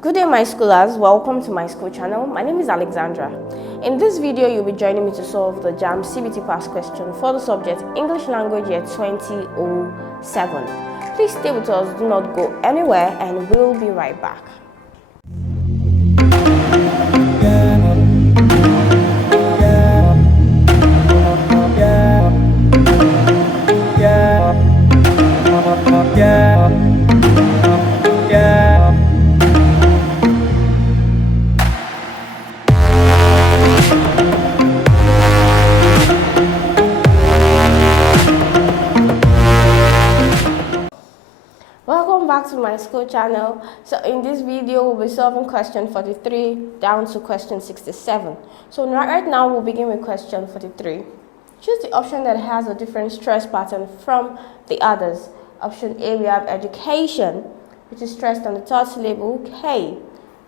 Good day, my schoolers. Welcome to my school channel. My name is Alexandra. In this video, you'll be joining me to solve the JAMB CBT past question for the subject English Language Year 2007. Please stay with us, do not go anywhere, and we'll be right back. Welcome back to my school channel. So in this video, we'll be solving question 43 down to question 67. So right now, we'll begin with question 43. Choose the option that has a different stress pattern from the others. Option A, we have education, which is stressed on the third syllable, K.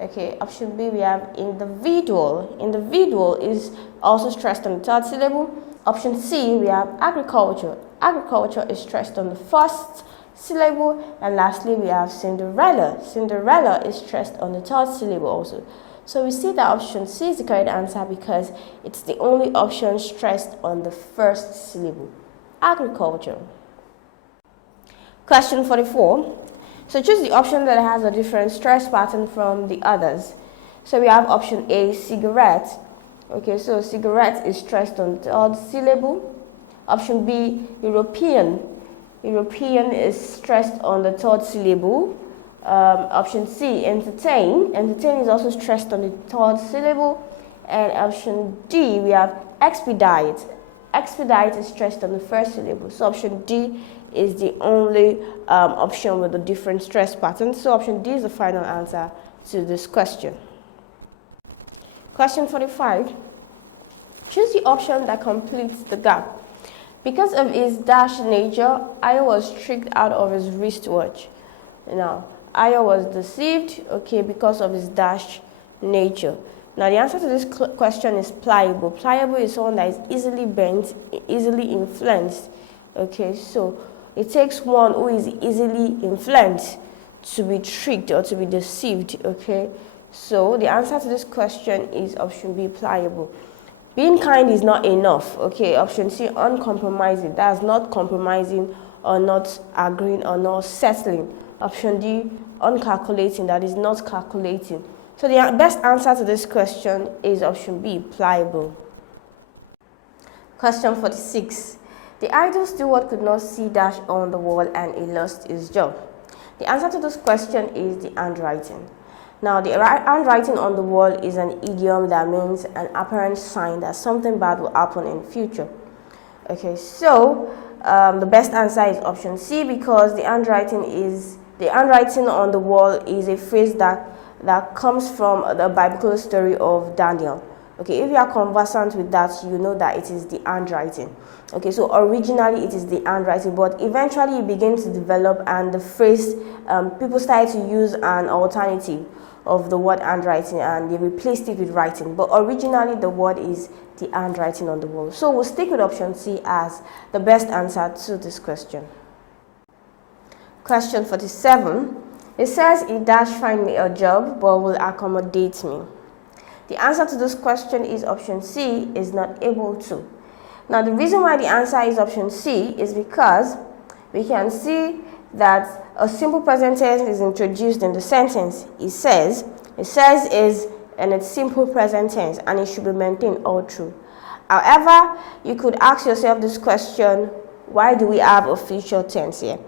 Okay, option B, we have individual. Individual is also stressed on the third syllable. Option C, we have agriculture. Agriculture is stressed on the first syllable. And lastly, we have Cinderella. Cinderella is stressed on the third syllable also. So we see that option C is the correct answer because it's the only option stressed on the first syllable. Agriculture. Question 44. So choose the option that has a different stress pattern from the others. So we have option A, cigarette. Okay, so cigarette is stressed on the third syllable. Option B, European. European is stressed on the third syllable. Option C, entertain. Entertain is also stressed on the third syllable. And option D, we have expedite. Expedite is stressed on the first syllable. So option D is the only option with a different stress pattern. So option D is the final answer to this question. Question 45. Choose the option that completes the gap. Because of his dash nature, Ayo was tricked out of his wristwatch. Now, Ayo was deceived, okay, because of his dash nature. Now, the answer to this question is pliable. Pliable is someone that is easily bent, easily influenced. Okay, so it takes one who is easily influenced to be tricked or to be deceived. Okay, so the answer to this question is option B, pliable. Being kind is not enough. Okay, option C, uncompromising. That's not compromising or not agreeing or not settling. Option D, uncalculating. That is not calculating. So the best answer to this question is option B, pliable. Question 46. The idle steward could not see dash on the wall and he lost his job. The answer to this question is the handwriting. Now, the handwriting on the wall is an idiom that means an apparent sign that something bad will happen in future. Okay, so the best answer is option C because the handwriting on the wall is a phrase that comes from the biblical story of Daniel. Okay, if you are conversant with that, you know that it is the handwriting. Okay, so originally it is the handwriting, but eventually it began to develop and the phrase, people started to use an alternative of the word handwriting and they replaced it with writing. But originally the word is the handwriting on the wall. So we'll stick with option C as the best answer to this question. Question 47. It says he dash find me a job but will accommodate me. The answer to this question is option C, is not able to. Now the reason why the answer is option C is because we can see that a simple present tense is introduced in the sentence. It says is in its simple present tense and it should be maintained all through. However, you could ask yourself this question, why do we have a future tense here?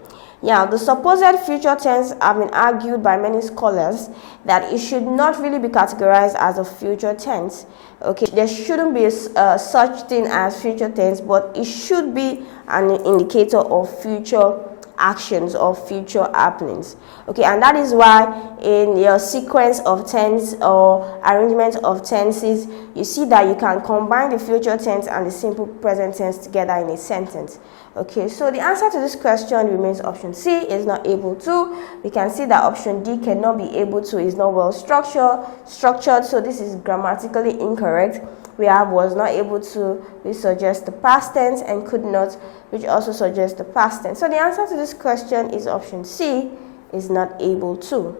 Yeah, the supposed future tense have been argued by many scholars that it should not really be categorized as a future tense. Okay, there shouldn't be such thing as future tense, but it should be an indicator of future actions or future happenings. Okay, and that is why in your sequence of tense or arrangement of tenses, you see that you can combine the future tense and the simple present tense together in a sentence. Okay, so the answer to this question remains option C, is not able to. We can see that option D, cannot be able to, is not well structured, so this is grammatically incorrect. We have was not able to, which suggests the past tense, and could not, which also suggests the past tense. So the answer to this question is option C, is not able to.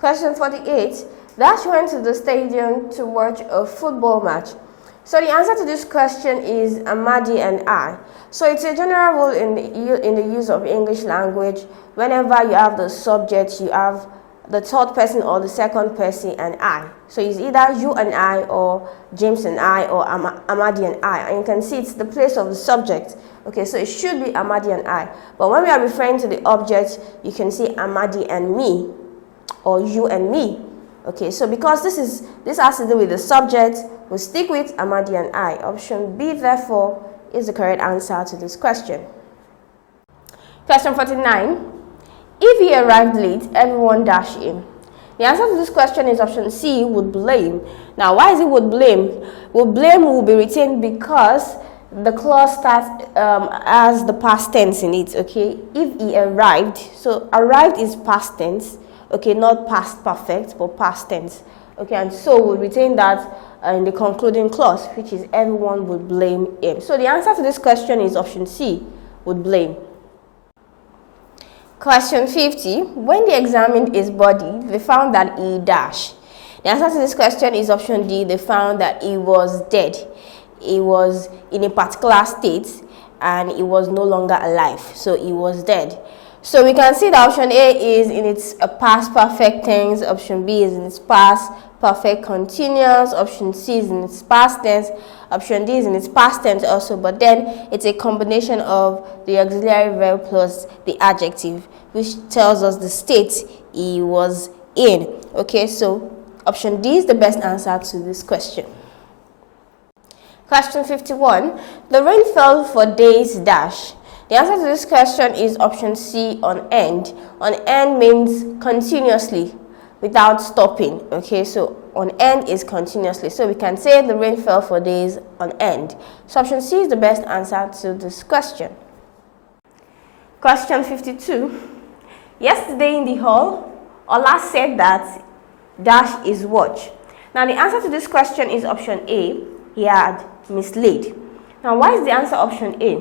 Question 48. Dash went to the stadium to watch a football match. So the answer to this question is Amadi and I. So it's a general rule in the use of English language. Whenever you have the subject, you have the third person or the second person and I. So it's either you and I, or James and I, or Amadi and I. And you can see it's the place of the subject. Okay, so it should be Amadi and I. But when we are referring to the object, you can say Amadi and me, or you and me. Okay, so because this has to do with the subject, we'll stick with Amadi and I. Option B, therefore, is the correct answer to this question. Question 49. If he arrived late, everyone dash him. The answer to this question is option C, would blame. Now, why is it would blame? Would blame will be retained because the clause starts as the past tense in it, okay? If he arrived, so arrived is past tense, okay, not past perfect, but past tense, okay, and so we'll retain that in the concluding clause, which is everyone would blame him. So the answer to this question is option C, would blame. Question 50. When they examined his body, they found that he dash. The answer to this question is option D. They found that he was dead. He was in a particular state and he was no longer alive. So he was dead. So we can see that option A is in its past perfect tense, option B is in its past perfect continuous, option C is in its past tense, option D is in its past tense also, but then it's a combination of the auxiliary verb plus the adjective, which tells us the state he was in. Okay, so option D is the best answer to this question. Question 51. The rain fell for days dash. The answer to this question is option C, on end. On end means continuously, without stopping. Okay, so on end is continuously. So we can say the rain fell for days on end. So option C is the best answer to this question. Question 52. Yesterday in the hall, Ola said that dash is watch. Now the answer to this question is option A, he had mislaid. Now why is the answer option A?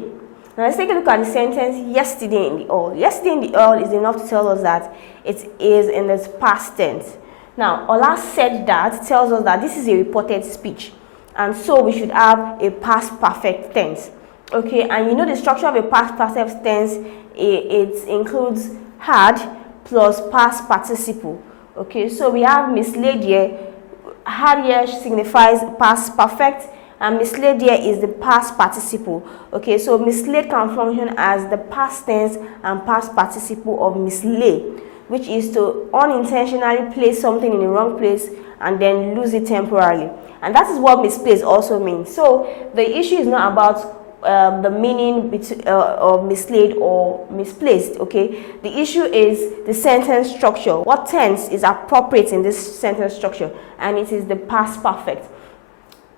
Now let's take a look at the sentence yesterday in the hall. Yesterday in the hall is enough to tell us that it is in its past tense. Now Ola said that tells us that this is a reported speech, and so we should have a past perfect tense. Okay, and you know the structure of a past perfect tense, it includes had plus past participle. Okay, so we have mislaid here. Had here signifies past perfect, and mislaid here is the past participle. Okay, so mislaid can function as the past tense and past participle of mislay, which is to unintentionally place something in the wrong place and then lose it temporarily. And that is what misplaced also means. So the issue is not about the meaning of mislaid or misplaced. Okay, the issue is the sentence structure. What tense is appropriate in this sentence structure? And it is the past perfect.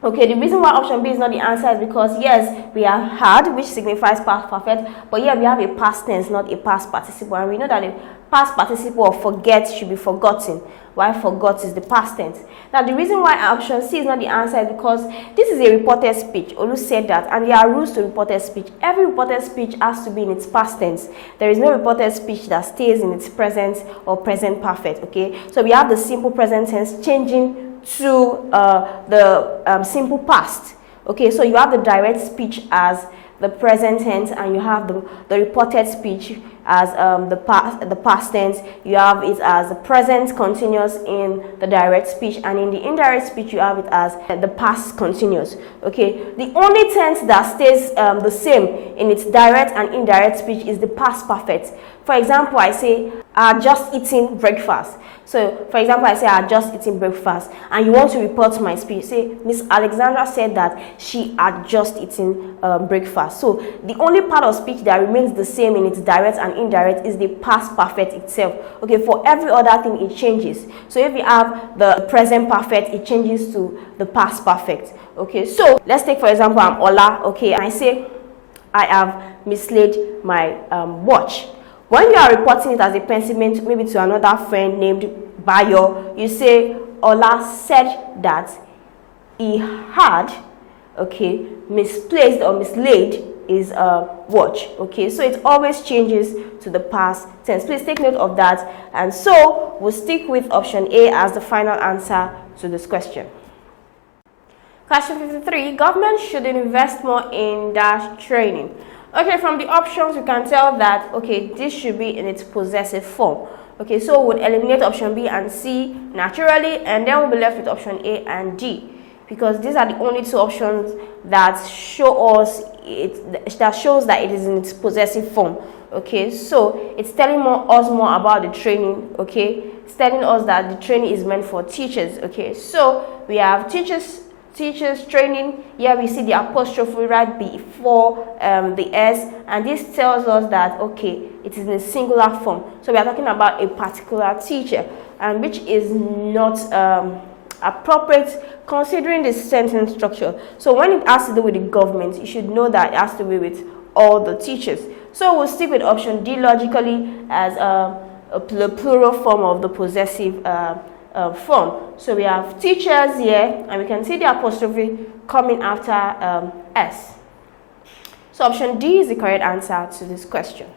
Okay, the reason why option B is not the answer is because yes, we have had, which signifies past perfect, but here we have a past tense, not a past participle, and we know that the past participle of forget should be forgotten, while forgot is the past tense. Now the reason why option C is not the answer is because this is a reported speech. Olu said that, and there are rules to reported speech. Every reported speech has to be in its past tense. There is no reported speech that stays in its present or present perfect. Okay, so we have the simple present tense changing to the simple past. Okay, so you have the direct speech as the present tense, and you have the reported speech as the past tense. You have it as the present continuous in the direct speech, and in the indirect speech you have it as the past continuous. Okay, the only tense that stays the same in its direct and indirect speech is the past perfect. For example, I say I just eating breakfast. So, for example, I say I just eating breakfast, and you want to report my speech. Say, Miss Alexandra said that she had just eaten breakfast. So, the only part of speech that remains the same in its direct and indirect is the past perfect itself. Okay, for every other thing, it changes. So, if you have the present perfect, it changes to the past perfect. Okay, so let's take, for example, I'm Ola. Okay, and I say I have mislaid my watch. When you are reporting it as a pensiment, maybe to another friend named Bayo, you say, Ola said that he had, okay, misplaced or mislaid is watch. Okay, so it always changes to the past tense. Please take note of that. And so we'll stick with option A as the final answer to this question. Question 53, government should invest more in dash training. Okay, from the options you can tell that, okay, this should be in its possessive form. Okay, so we'll eliminate option B and C naturally, and then we'll be left with option A and D, because these are the only two options that show us that shows that it is in its possessive form. Okay, so it's telling us more about the training. Okay, it's telling us that the training is meant for teachers. Okay, so we have teachers training. Here we see the apostrophe right before the S, and this tells us that, okay, it is in a singular form. So we are talking about a particular teacher, and which is not appropriate considering the sentence structure. So when it has to do with the government, you should know that it has to do with all the teachers. So we'll stick with option D logically as the plural form of the possessive form. So we have teachers here, and we can see the apostrophe coming after S. So option D is the correct answer to this question.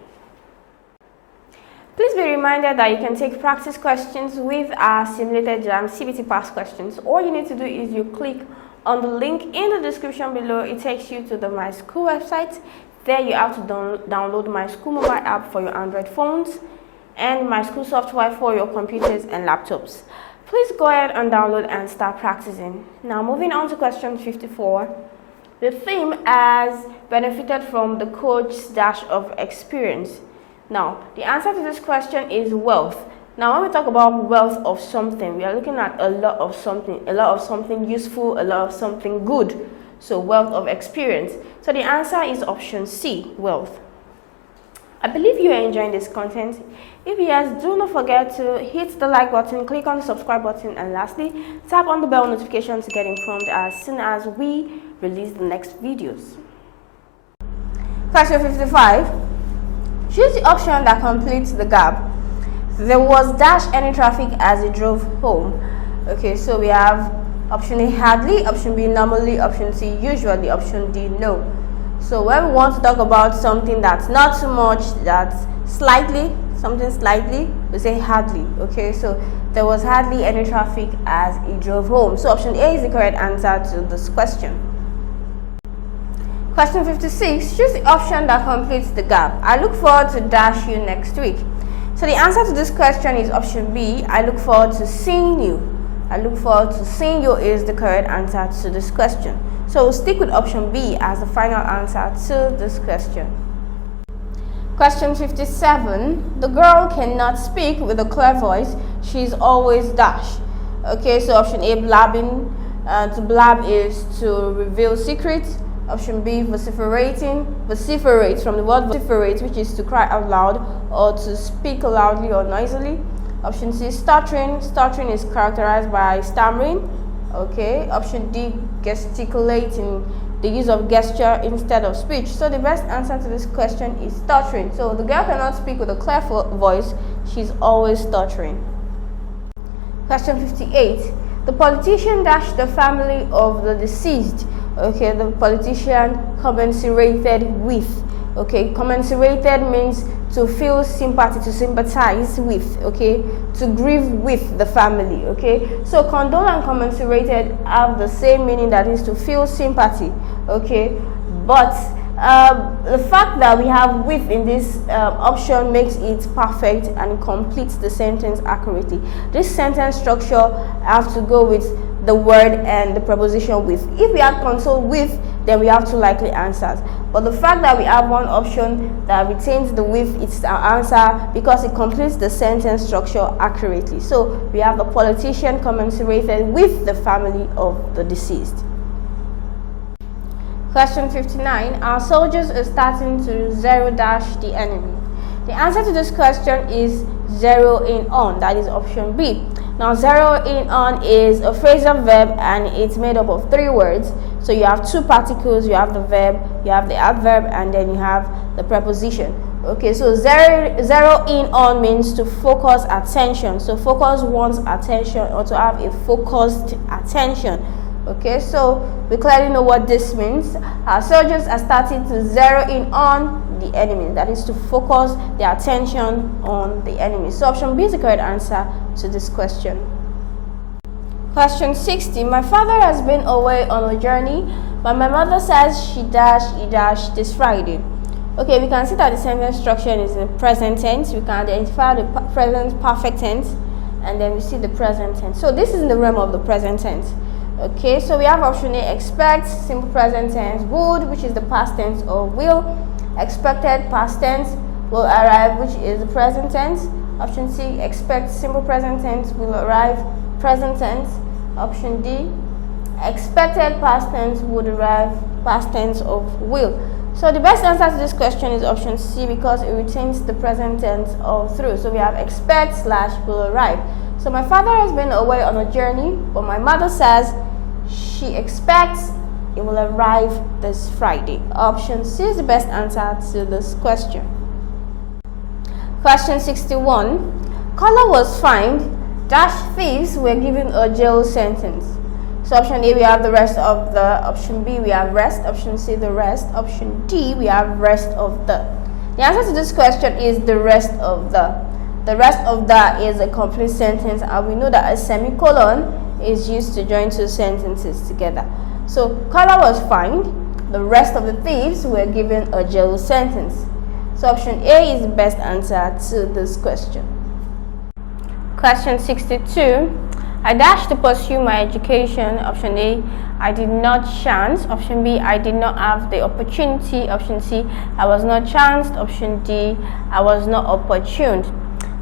Please be reminded that you can take practice questions with our simulated JAMB CBT past questions. All you need to do is you click on the link in the description below. It takes you to the Myschool website. There you have to download Myschool mobile app for your Android phones and Myschool software for your computers and laptops. Please go ahead and download and start practicing. Now moving on to question 54. The theme has benefited from the coach's dash of experience. Now, the answer to this question is wealth. Now, when we talk about wealth of something, we are looking at a lot of something useful, a lot of something good. So, wealth of experience. So, the answer is option C, wealth. I believe you are enjoying this content. If yes, do not forget to hit the like button, click on the subscribe button, and lastly, tap on the bell notification to get informed as soon as we release the next videos. Question 55. Choose the option that completes the gap. There was dash any traffic as he drove home. Okay, so we have option A, hardly, option B, normally, option C, usually, option D, no. So when we want to talk about something that's not too much, that's something slightly, we say hardly. Okay, so there was hardly any traffic as he drove home. So option A is the correct answer to this question. Question 56, choose the option that completes the gap. I look forward to dash you next week. So the answer to this question is option B, I look forward to seeing you. I look forward to seeing you is the correct answer to this question. So we'll stick with option B as the final answer to this question. Question 57, the girl cannot speak with a clear voice. She's always dash. Okay, so option A, blabbing. To blab is to reveal secrets. Option B, vociferating. Vociferate, from the word vociferate, which is to cry out loud or to speak loudly or noisily. Option C, stuttering. Stuttering is characterized by stammering. Okay. Option D, gesticulating, the use of gesture instead of speech. So the best answer to this question is stuttering. So the girl cannot speak with a clear voice. She's always stuttering. Question 58. The politician dashed the family of the deceased. Okay, the politician commiserated with. Okay, commiserated means to feel sympathy, to sympathize with. Okay, to grieve with the family. Okay, so condole and commiserated have the same meaning, that is to feel sympathy. Okay, but the fact that we have with in this option makes it perfect and completes the sentence accurately. This sentence structure has to go with the word and the preposition with. If we had console with, then we have two likely answers. But the fact that we have one option that retains the with, it's our answer because it completes the sentence structure accurately. So we have the politician commiserated with the family of the deceased. Question 59. Our soldiers are starting to zero dash the enemy. The answer to this question is zero in on. That is option B. Now, zero in on is a phrasal verb and it's made up of 3 words. So you have 2 particles, you have the verb, you have the adverb, and then you have the preposition. Okay, so zero in on means to focus attention. So focus one's attention or to have a focused attention. Okay, so we clearly know what this means. Our soldiers are starting to zero in on the enemy, that is to focus their attention on the enemy. So option B is the correct answer to this question. Question 60. My father has been away on a journey, but my mother says he dash this Friday. Okay, we can see that the sentence structure is in present tense. We can identify the present perfect tense, and then we see the present tense. So this is in the realm of the present tense. Okay, so we have option A, expect, simple present tense, would, which is the past tense of will, expected, past tense, will arrive, which is the present tense. Option C, expect, simple present tense, will arrive, present tense. Option D, expected, past tense, would arrive, past tense of will. So the best answer to this question is option C, because it retains the present tense of through. So we have expect / will arrive. So my father has been away on a journey, but my mother says she expects it will arrive this Friday. Option C is the best answer to this question. Question 61. Color was fined, thieves were given a jail sentence. So option A, we have the rest of the. Option B, we have rest. Option C, the rest. Option D, we have rest of the. The answer to this question is the rest of the. The rest of that is a complete sentence, and we know that a semicolon is used to join two sentences together. So color was fined, the rest of the thieves were given a jail sentence. So option A is the best answer to this question. Question 62. I dashed to pursue my education. Option A, I did not chance. Option B, I did not have the opportunity. Option C, I was not chanced. Option D, I was not opportuned.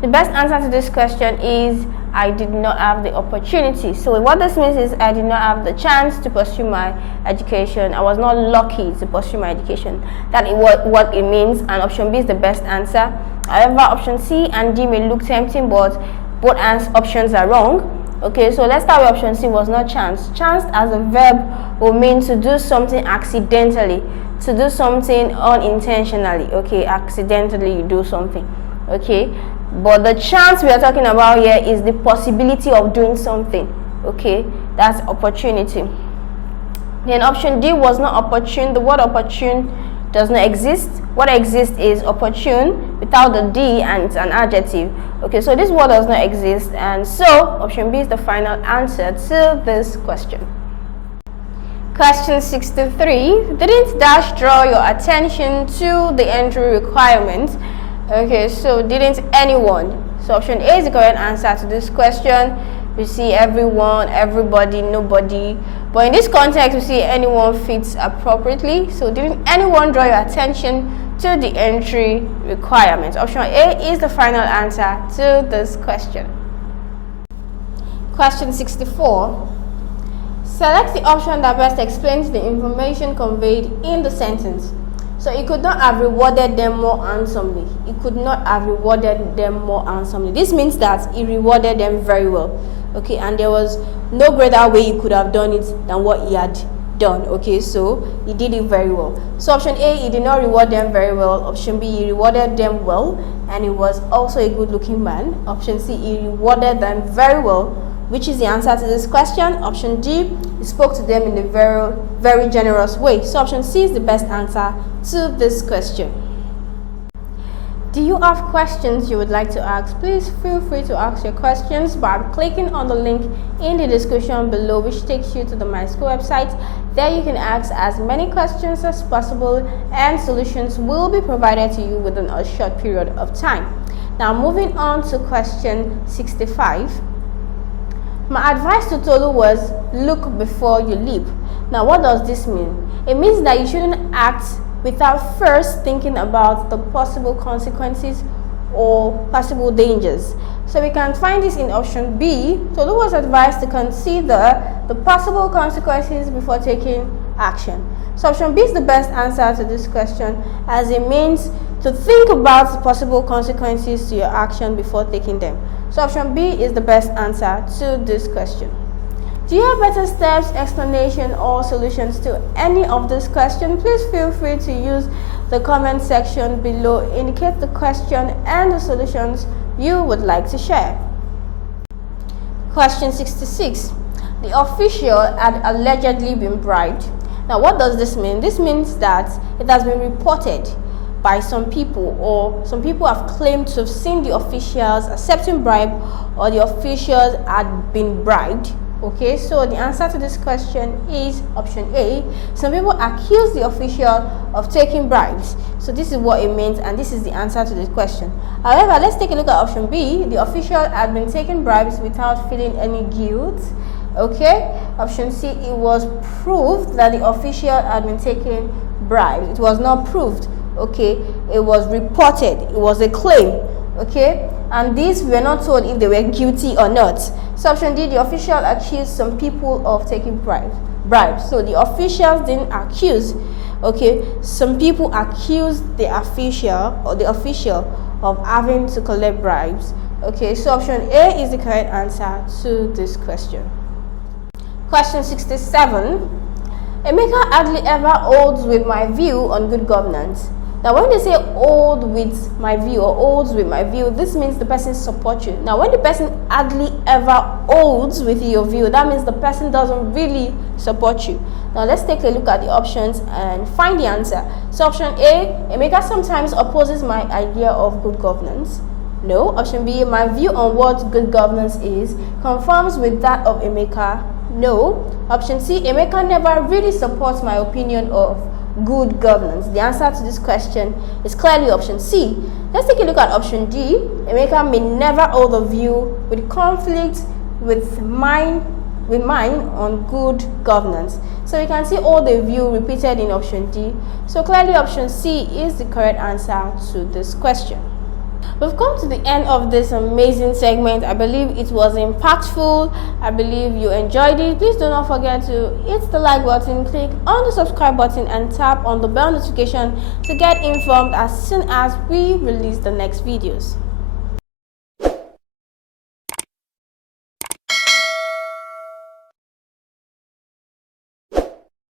The best answer to this question is I did not have the opportunity. So what this means is I did not have the chance to pursue my education. I was not lucky to pursue my education. That is what it means, and option B is the best answer. However, option C and D may look tempting, but both options are wrong. Okay, so let's start with option C, was not chanced. Chanced as a verb will mean to do something accidentally, to do something unintentionally. Okay, accidentally you do something. Okay, but the chance we are talking about here is the possibility of doing something. Okay, that's opportunity. Then option D, was not opportune. The word opportune does not exist. What exists is opportune without the D, and it's an adjective. Okay, so this word does not exist, and so option B is the final answer to this question. Question 63. Didn't dash draw your attention to the entry requirement? Okay, so didn't anyone? So option A is the correct answer to this question. We see everyone, everybody, nobody. But in this context, we see anyone fits appropriately. So didn't anyone draw your attention to the entry requirements? Option A is the final answer to this question. Question 64. Select the option that best explains the information conveyed in the sentence. So he could not have rewarded them more handsomely. He could not have rewarded them more handsomely. This means that he rewarded them very well. Okay, and there was no greater way he could have done it than what he had done. Okay, so he did it very well. So option A, he did not reward them very well. Option B, he rewarded them well, and he was also a good looking man. Option C, he rewarded them very well, which is the answer to this question. Option D, he spoke to them in a very, very generous way. So option C is the best answer to this question. Do you have questions you would like to ask? Please feel free to ask your questions by clicking on the link in the description below, which takes you to the Myschool website. There you can ask as many questions as possible, and solutions will be provided to you within a short period of time. Now moving on to question 65. My advice to Tolu was look before you leap. Now what does this mean? It means that you shouldn't act without first thinking about the possible consequences or possible dangers. So we can find this in option B. Tolu was advised to consider the possible consequences before taking action. So option B is the best answer to this question, as it means to think about the possible consequences to your action before taking them. So option B is the best answer to this question. Do you have better steps, explanation, or solutions to any of this question? Please feel free to use the comment section below. Indicate the question and the solutions you would like to share. Question 66. The official had allegedly been bribed. Now, what does this mean? This means that it has been reported by some people, or some people have claimed to have seen the officials accepting bribe, or the officials had been bribed. Okay, so the answer to this question is option A. Some people accuse the official of taking bribes. So this is what it means, and this is the answer to this question. However, let's take a look at option B. The official had been taking bribes without feeling any guilt. Okay, option C, it was proved that the official had been taking bribes. It was not proved. Okay, it was reported. It was a claim. Okay, and these were not told if they were guilty or not. So option D, the official accused some people of taking bribes. So the officials didn't accuse. Okay, some people accused the official of having to collect bribes. Okay, so option A is the correct answer to this question. Question 67. Emeka hardly ever holds with my view on good governance. Now, when they say hold with my view or holds with my view, this means the person supports you. Now, when the person hardly ever holds with your view, that means the person doesn't really support you. Now, let's take a look at the options and find the answer. So, option A, Emeka sometimes opposes my idea of good governance. No. Option B, my view on what good governance is conforms with that of Emeka. No. Option C, Emeka never really supports my opinion of good governance. The answer to this question is clearly option C. Let's take a look at option D. Emeka may never hold a view with conflict with mine on good governance. So you can see all the view repeated in option D. So clearly option C is the correct answer to this question. We've come to the end of this amazing segment. I believe it was impactful. I believe you enjoyed it. Please do not forget to hit the like button, click on the subscribe button, and tap on the bell notification to get informed as soon as we release the next videos.